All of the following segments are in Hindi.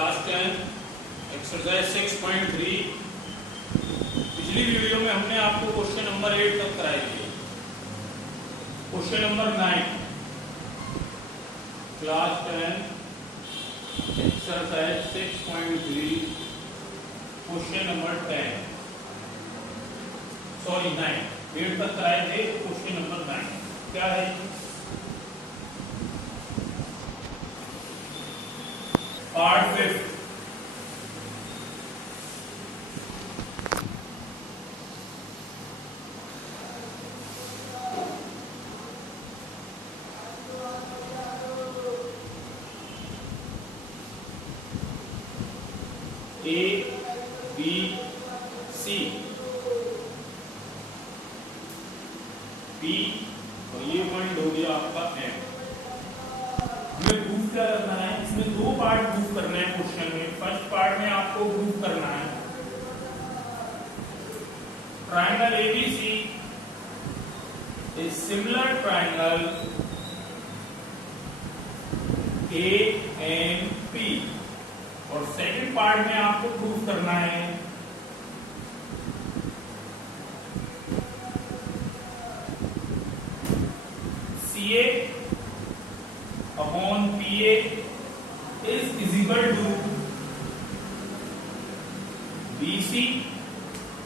Class 10 exercise 6.3। पिछली वीडियो में हमने आपको क्वेश्चन नंबर 8 तक कराई थी। Question number 9 class 10 exercise 6.3 question number 10 sorry 9 8 तक कराए थे। क्वेश्चन नंबर 9 क्या है? Part 5 A B C B और ये पॉइंट हो गया आपका M। हमें प्रूफ क्या करना है? इसमें दो पार्ट प्रूफ करना है क्वेश्चन में। फर्स्ट पार्ट में आपको प्रूफ करना है triangle ABC is similar triangle AMP और सेकंड पार्ट में आपको प्रूफ करना है CA upon PA is equal to BC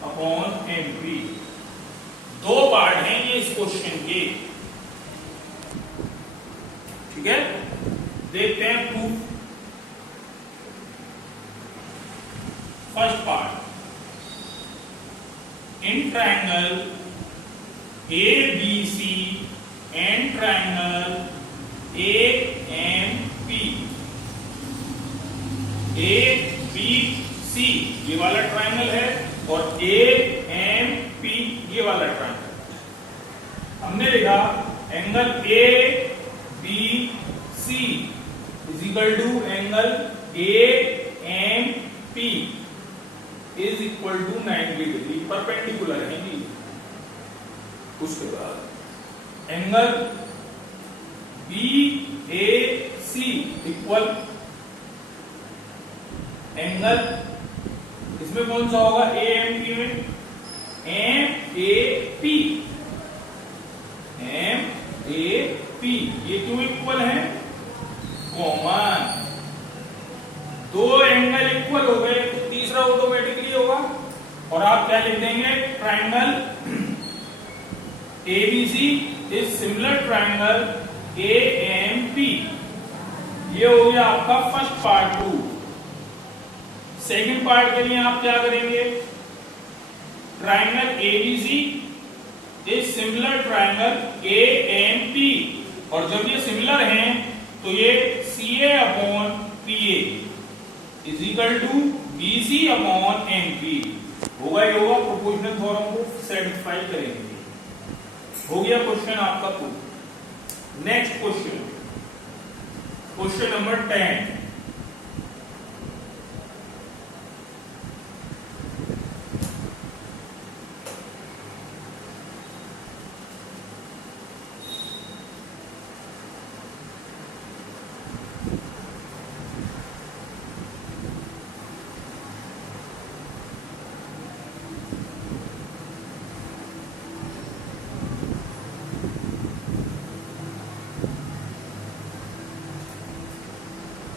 upon MP। दो पार्ट हैं ये इस क्वेश्चन के, ठीक है। देखते हैं proof. First part, in triangle ABC and triangle AMP ABC ये वाला ट्रायंगल है और AMP ये वाला ट्रायंगल। हमने लिखा angle ABC is equal to angle AMP is equal to 90 degree, perpendicular है जी। उसके बाद एंगल BAC इक्वल एंगल इसमें कौन सा होगा? AMP में MAP ये क्यों इक्वल है? कॉमन। दो एंगल इक्वल हो गए तो तीसरा ऑटोमेटिकली होगा। और आप क्या लिख देंगे? Triangle ABC is similar triangle AMP। ये हो गया आपका फर्स्ट पार्ट 2। सेकंड पार्ट के लिए आप क्या करेंगे? Triangle ABC is similar triangle AMP और जब ये सिमिलर हैं तो ये CA upon PA is equal to BC upon MP होगा। ये होगा प्रोपोर्शनल थ्योरम को सेटिस्फाई करेंगे। हो गया क्वेश्चन आपका proof. Next question, question number 10।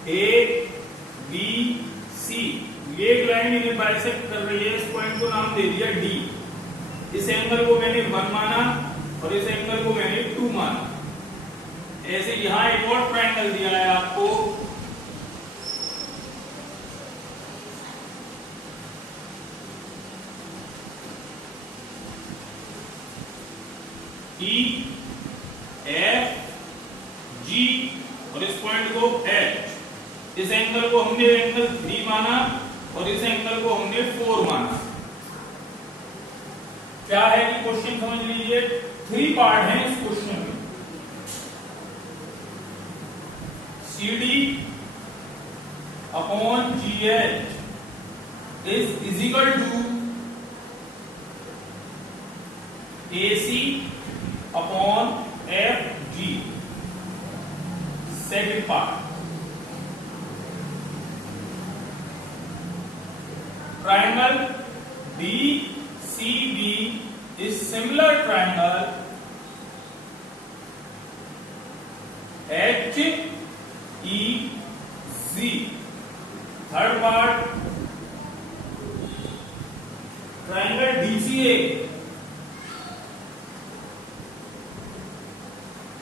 ABC ये एक लाइन इन्हें बाइसेक्ट कर रही है। इस पॉइंट को नाम दे दिया D। इस एंगल को मैंने 1 माना और इस एंगल को मैंने 2 माना। ऐसे यहां एक और ट्रायंगल दिया है आपको EFG और इस पॉइंट को H। इस एंगल को हमने एंगल 3 माना और इस एंगल को हमने 4 माना। क्या है कि क्वेश्चन समझ लीजिए, 3 पार्ट हैं इस क्वेश्चन में। CD upon GH is equal to AC upon FG। Second part triangle DCB is similar triangle HEZ. Third part, triangle DCA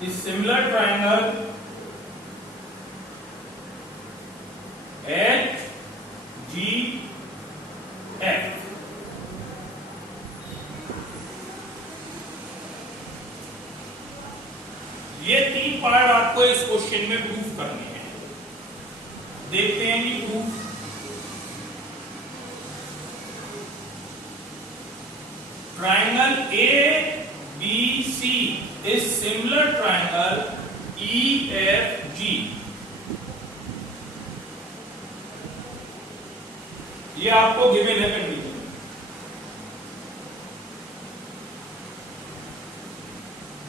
is similar triangle HGF. ये 3 पार्ट आपको इस क्वेश्चन में प्रूफ करने हैं। देखते हैं कि proof. Triangle ABC is similar triangle EFG. ये आपको गिवन है कंडीशन।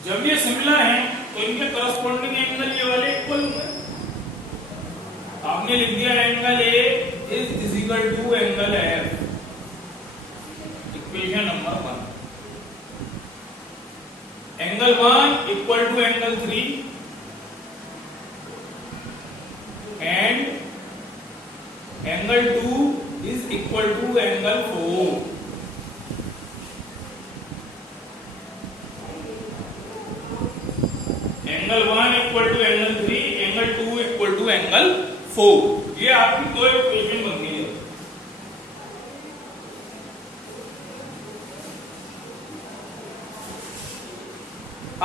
जब ये सिमिलर हैं तो इनके करस्पॉन्डिंग एंगल ये वाले इक्वल होंगे। आपने लिख दिया angle A is equal to angle F, equation number 1। Angle 1 equal to angle 3 and angle 2 is equal to angle 4। Angle 1 equal to angle 3, angle 2 equal to angle 4। ये आपकी दो इक्वेशन बन गई है।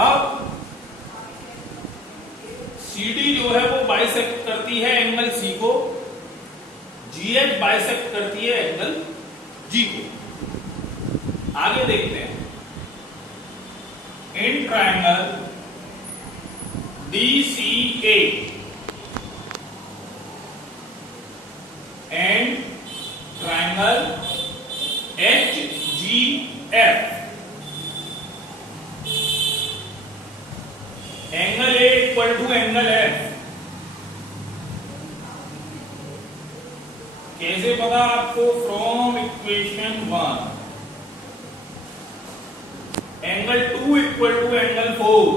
अब CD जो है वो बाइसेक्ट करती है एंगल C को, GH बाइसेक्ट करती है एंगल G को। आगे देखते हैं। In triangle DCA and triangle HGF, angle A equal to angle F। कैसे पता आपको? From equation 1। Angle 2 equal to angle 4।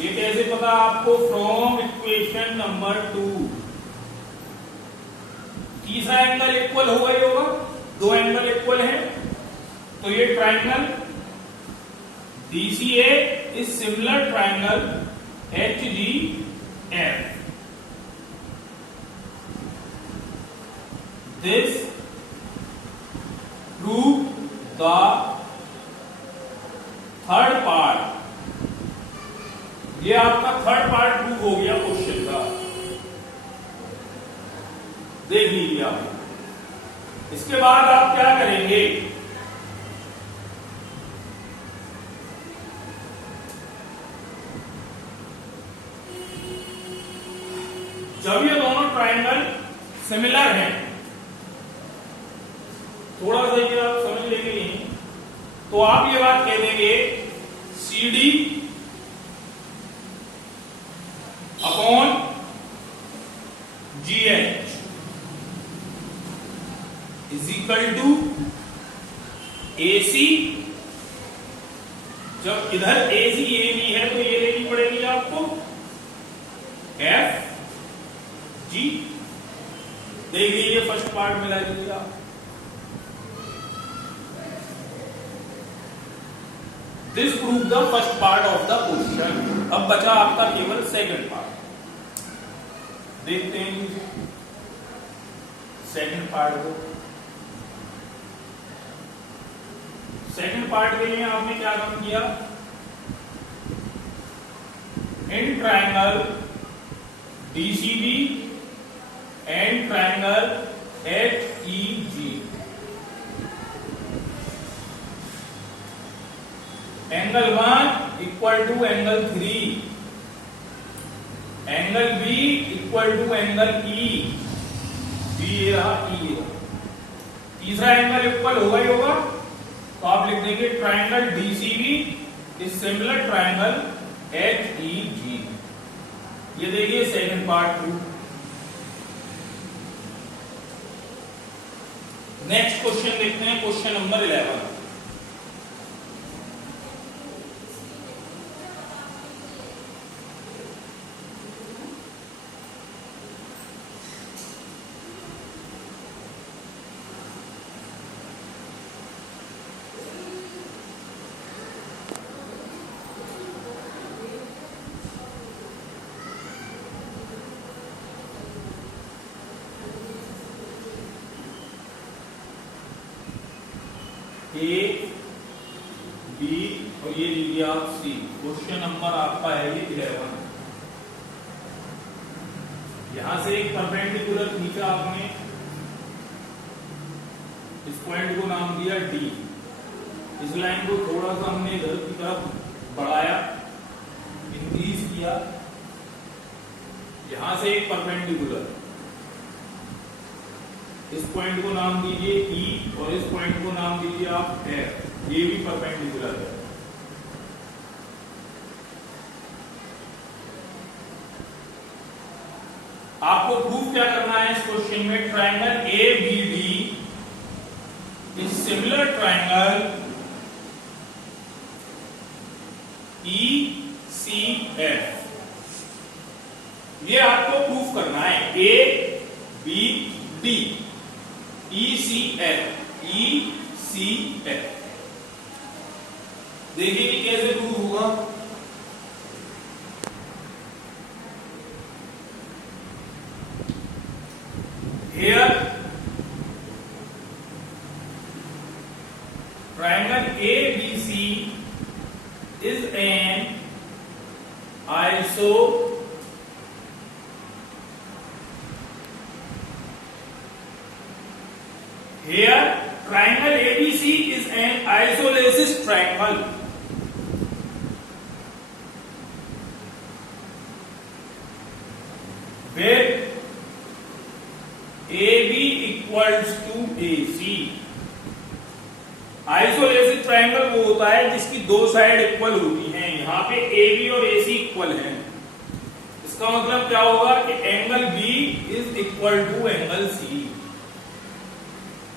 ये कैसे पता आपको? From equation number 2। तीसरा एंगल इक्वल होगा ही होगा, दो एंगल इक्वल हैं तो ये triangle DCA is similar triangle HGF। This prove the third part. ये आपका थर्ड पार्ट प्रूव हो गया क्वेश्चन का। देख लीजिए आप। इसके बाद आप क्या करेंगे? जब ये दोनों ट्राइंगल सिमिलर हैं, थोड़ा सा ये आप समझ लेंगे, तो आप ये बात कह देंगे CD upon GH is equal to AC। जब इधर AC ये नहीं है तो ये लेनी पड़ेगी आपको FG। देख लीजिए फर्स्ट पार्ट मिला दीजिए आप। This prove the first part of the question. अब बचा आपका केवल सेकंड पार्ट। देखते हैं सेकंड पार्ट को। सेकंड पार्ट के लिए आपने क्या काम किया? In triangle DCB and triangle HEG, angle 1 equal to angle 3, angle B equal to angle E, B ये रहा, E ये रहा। तीसरा एंगल इक्वल होगा ही होगा, तो आप लिख देंगे triangle DCB is similar triangle HEG। ये देखिए second part proof. Next question देखते हैं, क्वेश्चन नंबर 11। ए बी और ये लीजिए आप सी। क्वेश्चन नंबर आपका है ये 11। यहां से एक परपेंडिकुलर खींचा आपने, इस पॉइंट को नाम दिया डी। इस लाइन को थोड़ा सा हमने इधर की तरफ बढ़ाया, इंक्रीज किया। यहां से एक परपेंडिकुलर, इस पॉइंट को नाम दीजिए ई और इस पॉइंट को नाम दीजिए आप एफ। ये भी परपेंडिकुलर है। आपको प्रूफ क्या करना है इस क्वेश्चन में? Triangle A B D is similar triangle E C F. ये आपको प्रूफ करना है। A B D ECF, ECF। देखिए कि कैसे प्रूव होगा। Here triangle ABC is an iso Here, triangle ABC is an isosceles triangle. Where AB equals to AC. Isosceles triangle वो होता है जिसकी दो साइड इक्वल होती हैं। यहाँ पे AB और AC इक्वल हैं। इसका मतलब क्या होगा कि angle B is equal to angle C।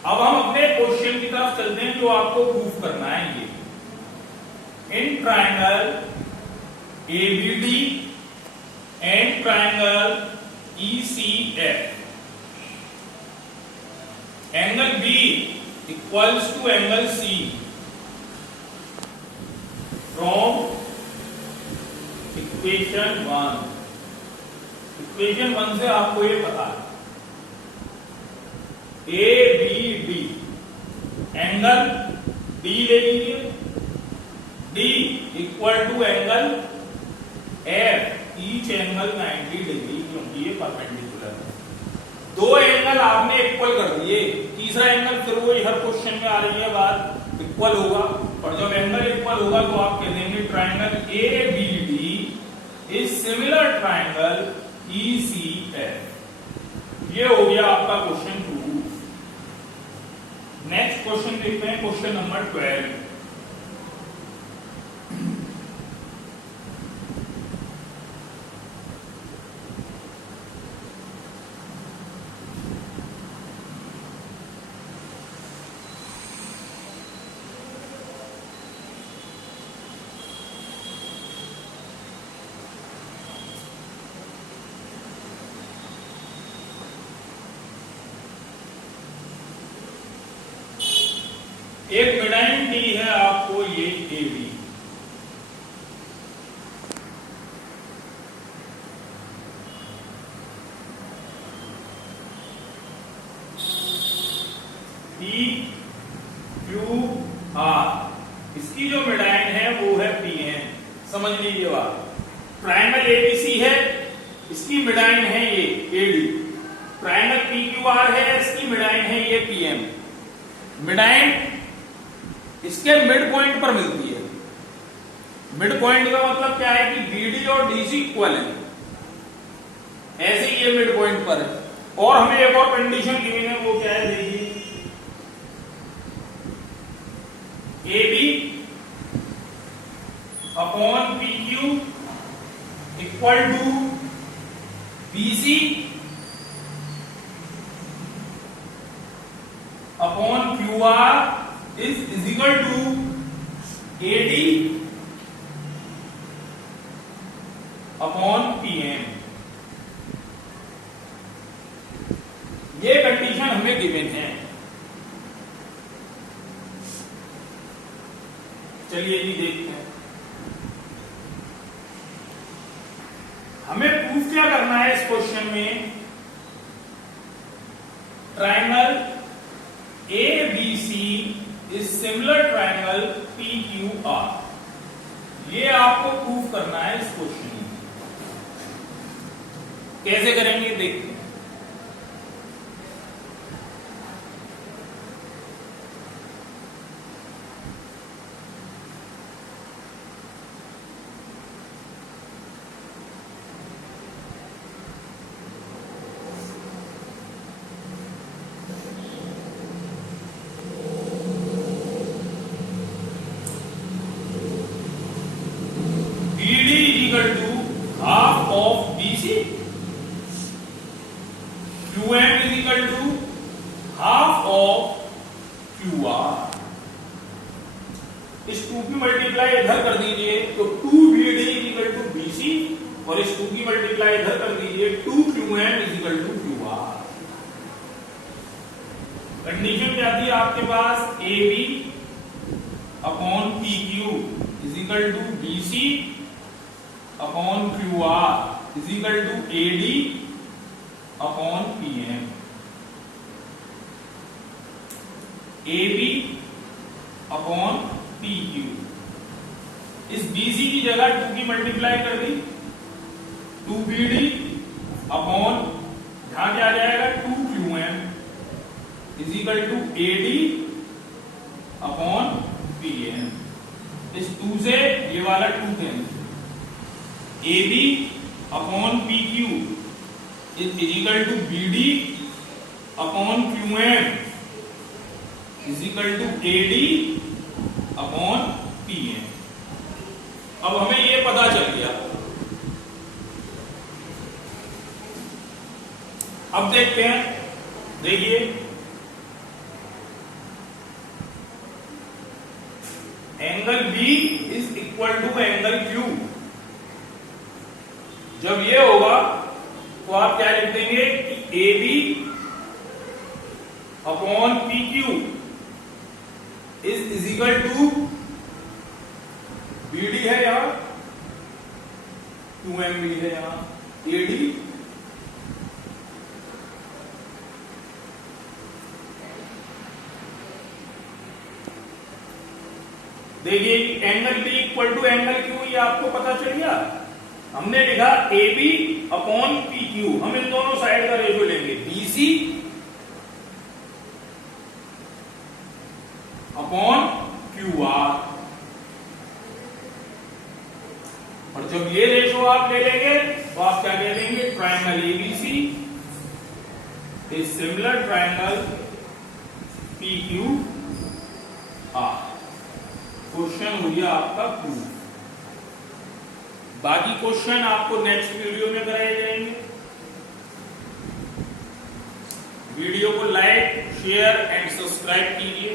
अब हम अपने क्वेश्चन की तरफ चलते हैं जो आपको प्रूफ करना है। ये in triangle ABD and triangle ECF angle B equals to angle C from equation 1। Equation 1 से आपको ये पता है ABD एंगल D ले लीजिए, D equal to angle F, each angle 90 degree, क्योंकि ये परपेंडिकुलर है। दो एंगल आपने इक्वल कर दिए, तीसरा एंगल फिर वही हर क्वेश्चन में आ रही है बात, इक्वल होगा। और जब एंगल इक्वल होगा तो आप कह देंगे triangle ABD is similar triangle ECF। ये हो गया आपका क्वेश्चन 2। नेक्स्ट क्वेश्चन देखते हैं, क्वेश्चन नंबर 12। एक मिडाइन डी है आपको ये AB, PQR। इसकी जो मिडाइन है वो है PN। समझ लीजिए बात। ट्रायंगल ABC है, इसकी मिडाइन है ये AD। ट्रायंगल PQR है, इसकी मिडाइन है ये PM। मिडाइन इसके मिड पॉइंट पर मिलती है। मिड पॉइंट का मतलब क्या है कि BD और DC इक्वल है, ऐसे ही ये मिड पॉइंट पर है। और हमें एक और कंडीशन गिवन है, वो क्या है देखिए, AB upon PQ equal to BC upon Q R is equal to AD upon PM. ये कंडीशन हमें गिवन है। चलिए जी देखते हैं हमें प्रूफ क्या करना है इस क्वेश्चन में। Triangle ABC is similar triangle PQR। ये आपको प्रूफ करना है इस क्वेश्चन में। कैसे करेंगे देखते हैं। BD is equal to half of BC, QM is equal to half of QR। इस 2 की मल्टीप्लाई इधर कर दीजिए तो 2BD is equal to BC और इस 2 की मल्टीप्लाई इधर कर दीजिए 2QM is equal to QR। Condition क्या थी आपके पास, AB upon PQ is equal to BC upon QR is equal to AD upon PM। AB upon PQ, इस BC की जगह 2 की मल्टीप्लाई कर दी, 2BD अपॉन यहां क्या आ जाएगा 2QM is equal to AD upon PM। इस 2 से ये वाला 2 cancel, AB upon PQ is equal to BD upon QM is equal to AD upon PM। अब हमें ये पता चल गया। अब देखते हैं, देखिए angle B is equal to angle Q। जब ये होगा तो आप क्या लिख देंगे कि AB upon PQ is equal to BD है यहां, 2MB है यहां, AD देखिए angle B equal to angle Q, ये आपको पता चल गया। हमने लिखा AB अपॉन PQ, हम इन दोनों साइड का रेशियो लेंगे BC अपॉन QR, और जब ये रेशियो आप ले लेंगे तो आप क्या कह देंगे, triangle ABC is similar triangle PQR। Question हो गया आपका प्रूफ। बाकी क्वेश्चन आपको नेक्स्ट वीडियो में कराए जाएंगे। वीडियो को लाइक, शेयर एंड सब्सक्राइब कीजिए।